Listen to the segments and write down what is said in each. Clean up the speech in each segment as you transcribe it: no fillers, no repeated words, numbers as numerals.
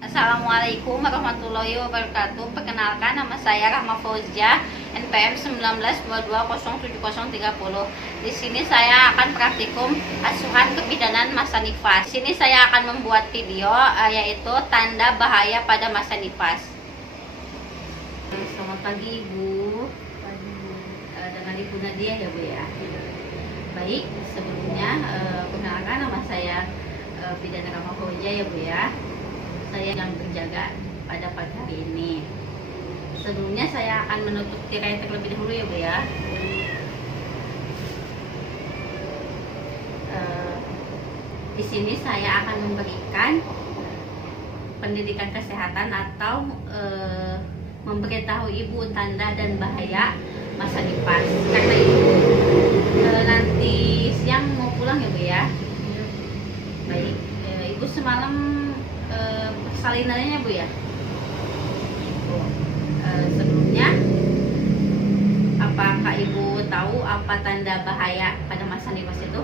Assalamualaikum warahmatullahi wabarakatuh. Perkenalkan, nama saya Rahma Fauzia, NPM 1922070030. Di sini saya akan praktikum asuhan kebidanan masa nifas. Di sini saya akan membuat video yaitu tanda bahaya pada masa nifas. Selamat pagi Ibu. Dengan Ibu Nadia ya Bu ya. Baik, sebelumnya perkenalkan, nama saya Bidana Rahma Fauzia ya Bu ya. Saya yang berjaga pada pagi hari ini. Sebelumnya saya akan menutup tirai terlebih dahulu ya Bu ya. Di sini saya akan memberikan pendidikan kesehatan atau memberitahu Ibu tanda dan bahaya masa nifas. Karena Ibu nanti siang mau pulang ya Bu ya. Baik, Ibu semalam persalinannya Bu ya. Sebelumnya, apakah Ibu tahu apa tanda bahaya pada masa nifas itu?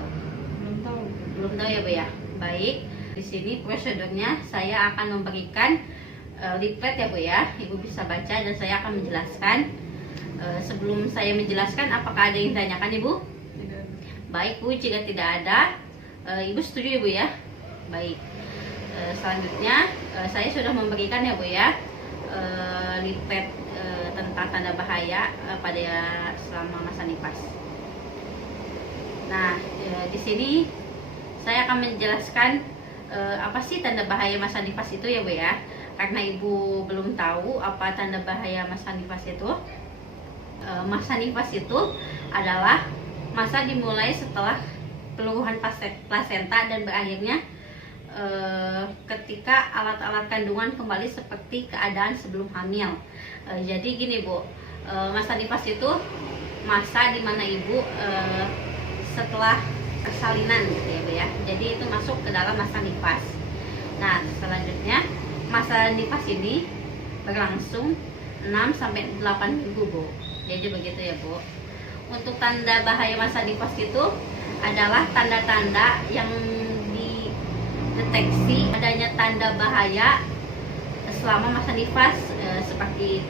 Belum tahu ya Bu ya. Baik, di sini prosedurnya saya akan memberikan leaflet ya Bu ya. Ibu bisa baca dan saya akan menjelaskan. Sebelum saya menjelaskan, apakah ada yang ditanyakan Ibu? Tidak. Baik Bu, jika tidak ada, Ibu setuju ya Bu ya. Baik. Selanjutnya saya sudah memberikan ya Bu ya leaflet tentang tanda bahaya pada selama masa nifas. Nah, di sini saya akan menjelaskan apa sih tanda bahaya masa nifas itu ya Bu ya. Karena Ibu belum tahu apa tanda bahaya masa nifas itu. Masa nifas itu adalah masa dimulai setelah peluruhan plasenta dan berakhirnya ketika alat-alat kandungan kembali seperti keadaan sebelum hamil. Jadi gini Bu, masa nifas itu masa dimana Ibu setelah persalinan gitu ya Bu ya. Jadi itu masuk ke dalam masa nifas. Nah, selanjutnya masa nifas ini berlangsung 6-8 minggu Bu. Jadi begitu ya Bu. Untuk tanda bahaya masa nifas itu adalah tanda-tanda yang deteksi adanya tanda bahaya selama masa nifas, seperti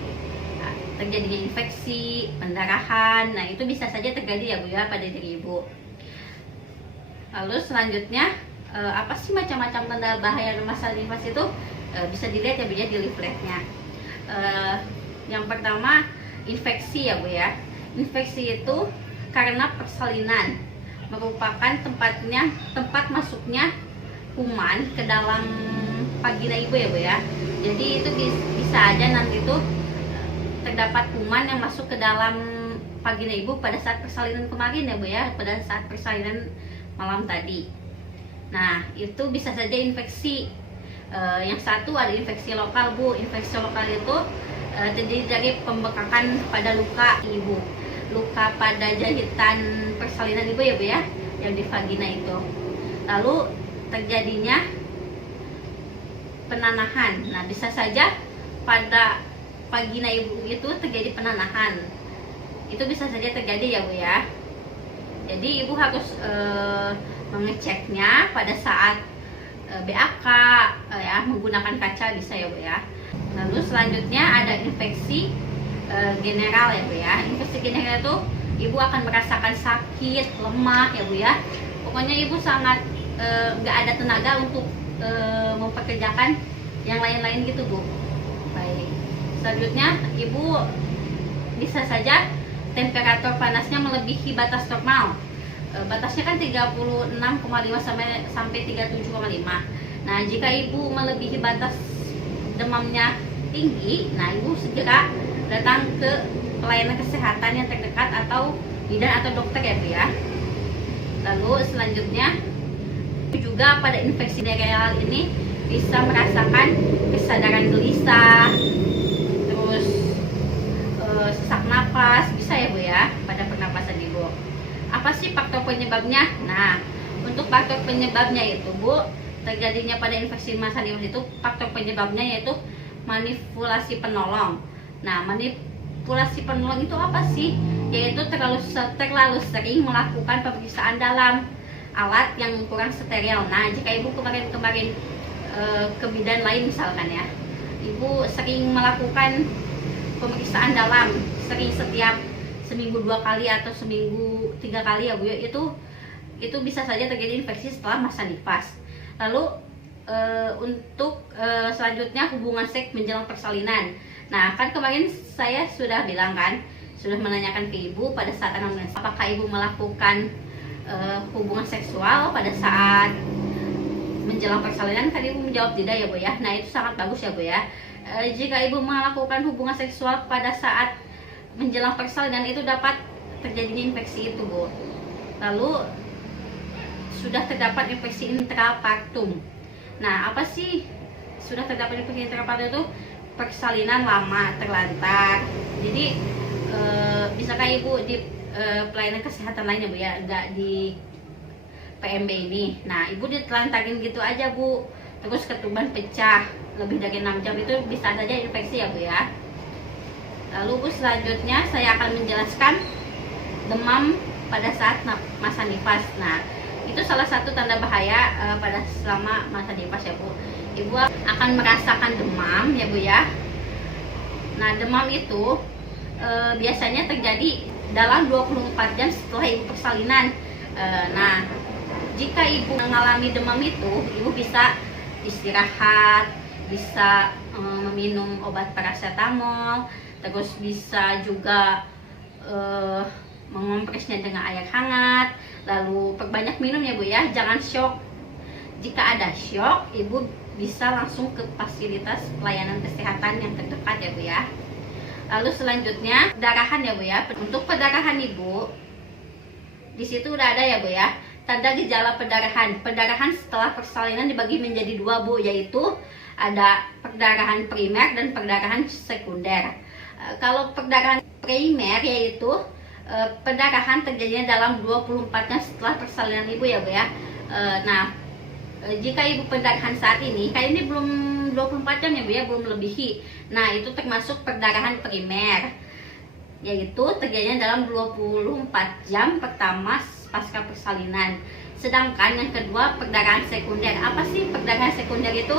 terjadinya infeksi, pendarahan. Nah, itu bisa saja terjadi ya Bu ya pada diri Ibu. Lalu selanjutnya, apa sih macam-macam tanda bahaya masa nifas itu? Bisa dilihat ya Bu ya di leafletnya. Yang pertama, infeksi ya Bu ya. Infeksi itu karena persalinan, merupakan tempat masuknya kuman ke dalam vagina Ibu ya Bu ya. Jadi itu bisa aja nanti itu terdapat kuman yang masuk ke dalam vagina Ibu pada saat persalinan kemarin ya Bu ya, pada saat persalinan malam tadi. Nah, itu bisa saja infeksi. Yang satu ada infeksi lokal Bu. Infeksi lokal itu terdiri dari pembekakan pada luka Ibu, luka pada jahitan persalinan Ibu ya Bu ya, yang di vagina itu. Lalu terjadinya penanahan. Nah, bisa saja pada vagina Ibu itu terjadi penanahan. Itu bisa saja terjadi ya Bu ya. Jadi Ibu harus mengeceknya pada saat BAK ya, menggunakan kaca bisa ya Bu ya. Lalu selanjutnya ada infeksi general ya Bu ya. Infeksi general itu Ibu akan merasakan sakit, lemah ya Bu ya. Pokoknya Ibu sangat nggak ada tenaga untuk mempekerjakan yang lain-lain gitu Bu. Baik, selanjutnya Ibu bisa saja temperatur panasnya melebihi batas normal. Batasnya kan 36,5 sampai 37,5. Nah, jika Ibu melebihi batas demamnya tinggi, nah Ibu segera datang ke pelayanan kesehatan yang terdekat atau bidan atau dokter ya Bu ya. Lalu selanjutnya juga pada infeksi general ini bisa merasakan kesadaran gelisah, terus sesak napas, bisa ya Bu ya pada pernapasan Ibu. Apa sih faktor penyebabnya? Nah, untuk faktor penyebabnya itu Bu, terjadinya pada infeksi masa nifas itu faktor penyebabnya yaitu manipulasi penolong. Nah, manipulasi penolong itu apa sih? Yaitu terlalu sering melakukan pemeriksaan dalam alat yang kurang steril. Nah, jika Ibu kemarin ke bidan lain misalkan ya, ibu sering melakukan pemeriksaan dalam, sering setiap seminggu 2 kali atau seminggu 3 kali ya Bu ya, itu bisa saja terjadi infeksi setelah masa nifas. Lalu untuk selanjutnya hubungan seks menjelang persalinan. Nah, kan kemarin saya sudah bilang kan, sudah menanyakan ke ibu pada saat anamnesis, apakah ibu melakukan hubungan seksual pada saat menjelang persalinan, kan ibu menjawab tidak ya Bu ya. Nah, itu sangat bagus ya Bu ya. Jika ibu melakukan hubungan seksual pada saat menjelang persalinan, itu dapat terjadinya infeksi itu Bu. Lalu sudah terdapat infeksi intrapartum. Nah, apa sih sudah terdapat infeksi intrapartum itu? Persalinan lama terlantar. Jadi bisakah ibu di pelayanan kesehatan lainnya Bu ya, enggak di PMB ini. Nah, ibu ditelantarin gitu aja Bu, terus ketuban pecah lebih dari 6 jam, itu bisa saja infeksi ya Bu ya. Lalu Bu, selanjutnya saya akan menjelaskan demam pada saat masa nifas. Nah, itu salah satu tanda bahaya pada selama masa nifas ya Bu. Ibu akan merasakan demam ya Bu ya. Nah, demam itu biasanya terjadi dalam 24 jam setelah ibu persalinan. Nah, jika ibu mengalami demam itu, ibu bisa istirahat, bisa meminum obat paracetamol, terus bisa juga mengompresnya dengan air hangat, lalu perbanyak minum ya Bu ya, jangan shock. Jika ada shock, ibu bisa langsung ke fasilitas pelayanan kesehatan yang terdekat ya Bu ya. Lalu selanjutnya perdarahan ya Bu ya. Untuk perdarahan ibu, di situ udah ada ya Bu ya, tanda gejala perdarahan. Perdarahan setelah persalinan dibagi menjadi 2 Bu, yaitu ada perdarahan primer dan perdarahan sekunder. Kalau perdarahan primer yaitu perdarahan terjadinya dalam 24 jam setelah persalinan ibu ya Bu ya. Nah, jika ibu perdarahan saat ini, kayak ini belum 24 jam ya Bu ya, belum melebihi. Nah, itu termasuk perdarahan primer, yaitu terjadinya dalam 24 jam pertama pasca persalinan. Sedangkan yang kedua perdarahan sekunder. Apa sih perdarahan sekunder itu?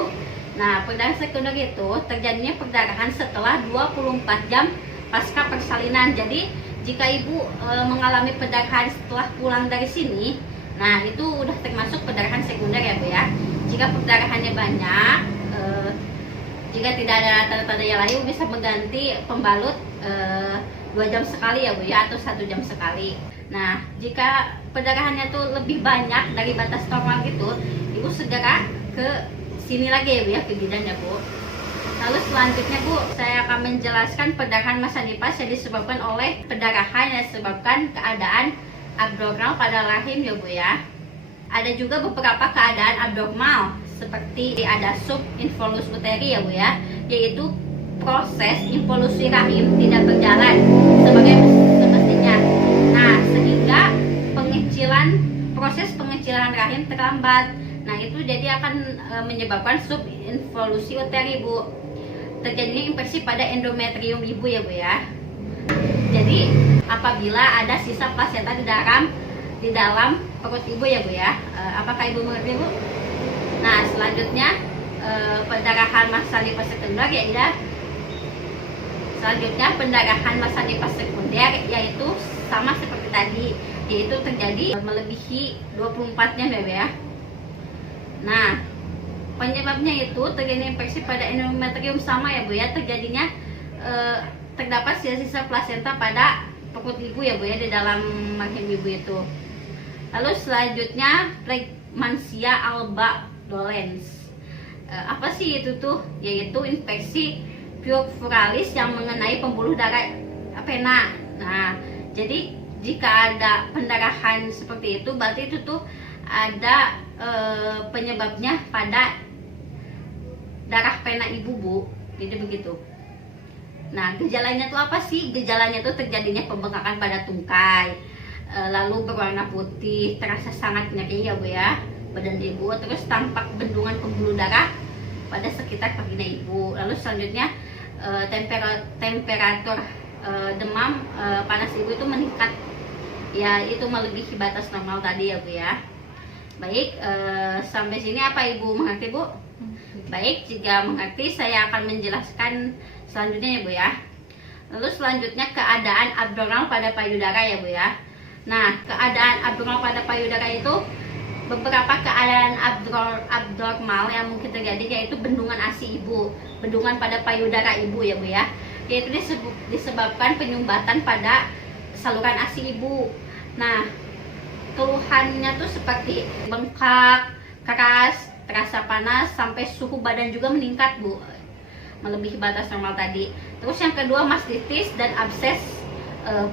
Nah, perdarahan sekunder itu terjadinya perdarahan setelah 24 jam pasca persalinan. Jadi jika ibu mengalami perdarahan setelah pulang dari sini, nah itu udah termasuk perdarahan sekunder ya Bu ya. Jika perdarahannya banyak, jika tidak ada tanda-tanda yang lain, bisa mengganti pembalut 2 jam sekali ya Bu ya, atau 1 jam sekali. Nah, jika perdarahannya tuh lebih banyak dari batas normal gitu, ibu segera ke sini lagi ya Bu ya, ke bidan ya Bu. Lalu selanjutnya Bu, saya akan menjelaskan perdarahan masa nifas yang disebabkan oleh perdarahan yang disebabkan keadaan abnormal pada rahim ya Bu ya. Ada juga beberapa keadaan abnormal seperti ada subinvolus uteri ya Bu ya, yaitu proses involusi rahim tidak berjalan sebagai semestinya. Nah, sehingga proses pengecilan rahim terlambat. Nah, itu jadi akan menyebabkan subinvolusi uteri Bu. Terjadinya infeksi pada endometrium ibu ya Bu ya. Jadi apabila ada sisa plasenta di dalam perut ibu ya Bu ya. Apakah ibu mengerti Bu? Nah, selanjutnya pendarahan masa nifas sekunder selanjutnya pendarahan masa nifas sekunder, yaitu sama seperti tadi, yaitu terjadi melebihi 24 jam ya Bu ya. Nah, penyebabnya itu terjadi infeksi pada endometrium, sama ya Bu ya, terjadinya terdapat sisa-sisa plasenta pada perut ibu ya Bu ya, di dalam rahim ibu itu. Lalu selanjutnya preeclampsia alba dolens. Apa sih itu tuh? Yaitu infeksi purpuralis yang mengenai pembuluh darah vena. Nah, jadi jika ada pendarahan seperti itu, berarti itu tuh ada penyebabnya pada darah vena ibu Bu. Jadi begitu. Nah, gejalanya tuh apa sih? Gejalanya tuh terjadinya pembengkakan pada tungkai, lalu berwarna putih, terasa sangat nyeri ya Bu ya badan ibu, terus tampak bendungan pembuluh darah pada sekitar vagina ibu. Lalu selanjutnya temperatur demam panas ibu itu meningkat, ya itu melebihi batas normal tadi ya Bu ya. Baik, sampai sini apa ibu mengerti Bu? Baik, jika mengerti saya akan menjelaskan selanjutnya ya Bu ya. Lalu selanjutnya keadaan abnormal pada payudara ya Bu ya. Nah, keadaan abnormal pada payudara itu beberapa keadaan abnormal yang mungkin terjadi, yaitu bendungan ASI ibu, bendungan pada payudara ibu ya Bu ya. Yaitu disebabkan penyumbatan pada saluran ASI ibu. Nah, keluhannya tuh seperti bengkak, keras, terasa panas, sampai suhu badan juga meningkat Bu, melebihi batas normal tadi. Terus yang kedua mastitis dan abses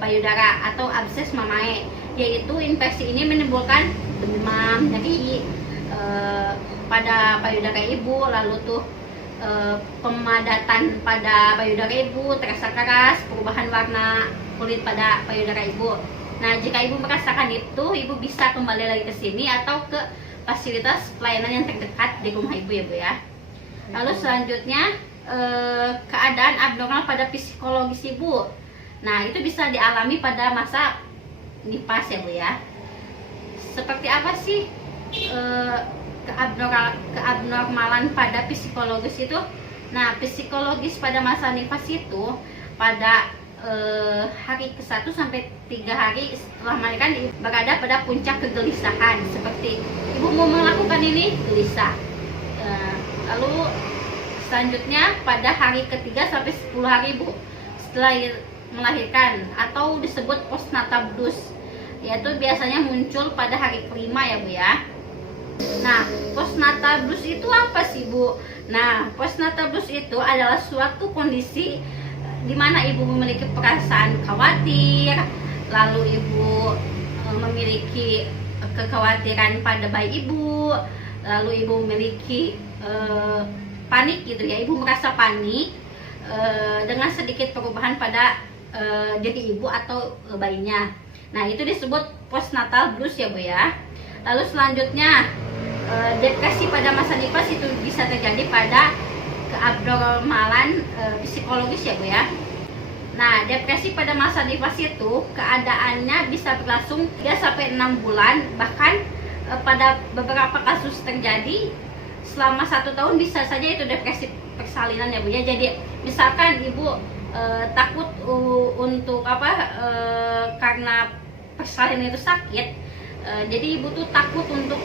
payudara atau abses mamae, yaitu infeksi ini menimbulkan demam, nyeri pada payudara ibu, lalu tuh pemadatan pada payudara ibu, terasa keras, perubahan warna kulit pada payudara ibu. Nah, jika ibu merasakan itu, ibu bisa kembali lagi ke sini atau ke fasilitas pelayanan yang terdekat di rumah ibu ya Bu ya. Lalu selanjutnya keadaan abnormal pada psikologis ibu. Nah, itu bisa dialami pada masa nifas ya Bu ya. Seperti apa sih keabnormalan pada psikologis itu? Nah, psikologis pada masa nifas itu pada hari ke-1 sampai 3 hari setelah melahirkan berada pada puncak kegelisahan, seperti ibu mau melakukan ini gelisah. Lalu selanjutnya pada hari ke-3 sampai 10 hari Bu setelah melahirkan, atau disebut postnatal blues, yaitu biasanya muncul pada hari ke-5 ya Bu ya. Nah, postnatal blues itu apa sih Bu? Nah, postnatal blues itu adalah suatu kondisi di mana ibu memiliki perasaan khawatir, lalu ibu memiliki kekhawatiran pada bayi ibu, lalu ibu memiliki panik gitu ya, ibu merasa panik dengan sedikit perubahan pada diri ibu atau bayinya. Nah, itu disebut postnatal blues ya Bu ya. Lalu selanjutnya depresi pada masa nifas itu bisa terjadi pada keabnormalan psikologis ya Bu ya. Nah, depresi pada masa nifas itu keadaannya bisa berlangsung 3 sampai 6 bulan, bahkan pada beberapa kasus terjadi selama 1 tahun bisa saja itu depresi persalinan ya Bu ya. Jadi misalkan ibu takut untuk karena persalinan itu sakit, jadi ibu tuh takut untuk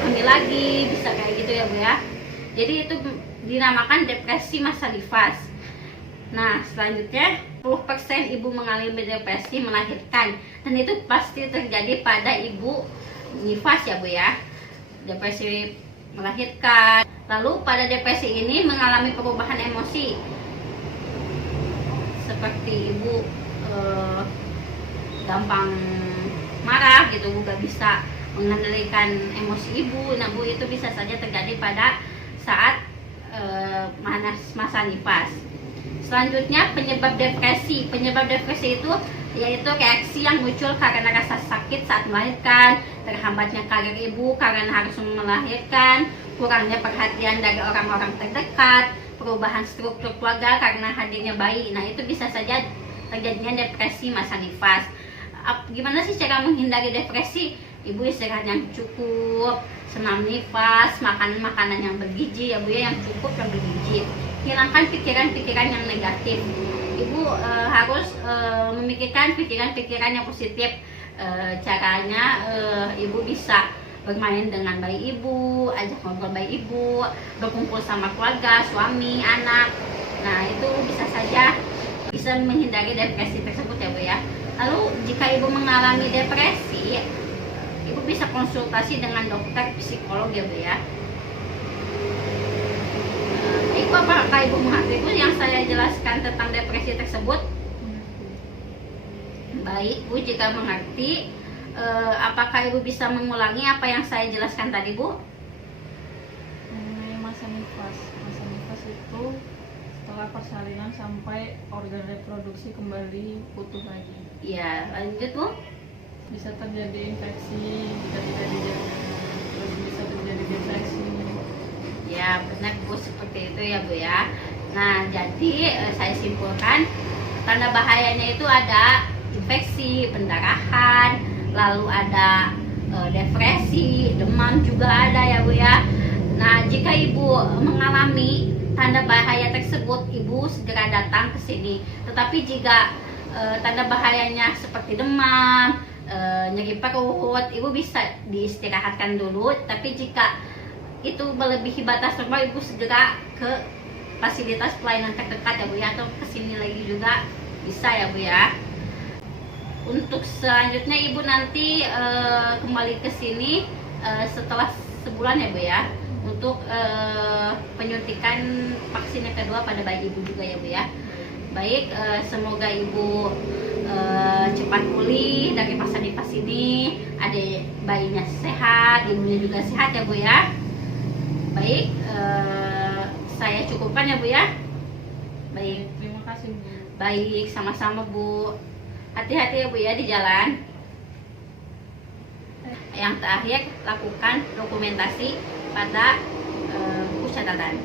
hamil lagi, bisa kayak gitu ya Bu ya. Jadi itu dinamakan depresi masa nifas. Nah, selanjutnya 10% ibu mengalami depresi melahirkan, dan itu pasti terjadi pada ibu nifas ya Bu ya. Depresi melahirkan. Lalu pada depresi ini mengalami perubahan emosi, seperti ibu gampang marah gitu, gak bisa mengendalikan emosi ibu. Nah Bu, itu bisa saja terjadi pada saat masa nifas. Selanjutnya penyebab depresi. Penyebab depresi itu yaitu reaksi yang muncul karena rasa sakit saat melahirkan, terhambatnya karir ibu karena harus melahirkan, kurangnya perhatian dari orang-orang terdekat, perubahan struktur keluarga karena hadirnya bayi. Nah, itu bisa saja terjadinya depresi masa nifas. Gimana sih cara menghindari depresi? Ibu istirahat yang cukup, senam nifas, makan makanan yang bergizi ya Bu ya, yang cukup, yang bergizi. Hilangkan pikiran-pikiran yang negatif. Ibu harus memikirkan pikiran-pikiran yang positif. Caranya ibu bisa bermain dengan bayi ibu, ajak ngobrol bayi ibu, berkumpul sama keluarga, suami, anak. Nah, itu bisa saja bisa menghindari depresi tersebut ya Bu ya. Lalu jika ibu mengalami depresi, ibu bisa konsultasi dengan dokter psikolog ya Bu ya. Ibu, apakah ibu mengerti Bu yang saya jelaskan tentang depresi tersebut? Baik Bu, jika mengerti, apakah ibu bisa mengulangi apa yang saya jelaskan tadi Bu? Mengenai masa nifas itu setelah persalinan sampai organ reproduksi kembali utuh lagi. Ya, lanjut Bu. Bisa terjadi infeksi jika tidak dijaga, terus bisa terjadi depresi. Ya, benar Bu, seperti itu ya Bu ya. Nah, jadi saya simpulkan, tanda bahayanya itu ada infeksi, pendarahan, lalu ada depresi, demam juga ada ya Bu ya. Nah, Jika ibu mengalami tanda bahaya tersebut, ibu segera datang ke sini. Tetapi jika tanda bahayanya seperti demam, nyeri perut, ibu bisa diistirahatkan dulu. Tapi jika itu melebihi batas normal, ibu segera ke fasilitas pelayanan terdekat ya Bu ya, atau kesini lagi juga bisa ya Bu ya. Untuk selanjutnya ibu nanti kembali ke sini setelah sebulan ya Bu ya, untuk penyuntikan vaksin yang kedua pada bayi ibu juga ya Bu ya. Baik, semoga ibu cepat pulih dari masa nifas ini, ada bayinya sehat, ibunya juga sehat ya Bu ya. Baik, saya cukupkan ya Bu ya. Baik, Terima kasih Bu. baik, sama-sama Bu. Hati-hati ya Bu ya di jalan. Yang terakhir, lakukan dokumentasi pada buku catatan.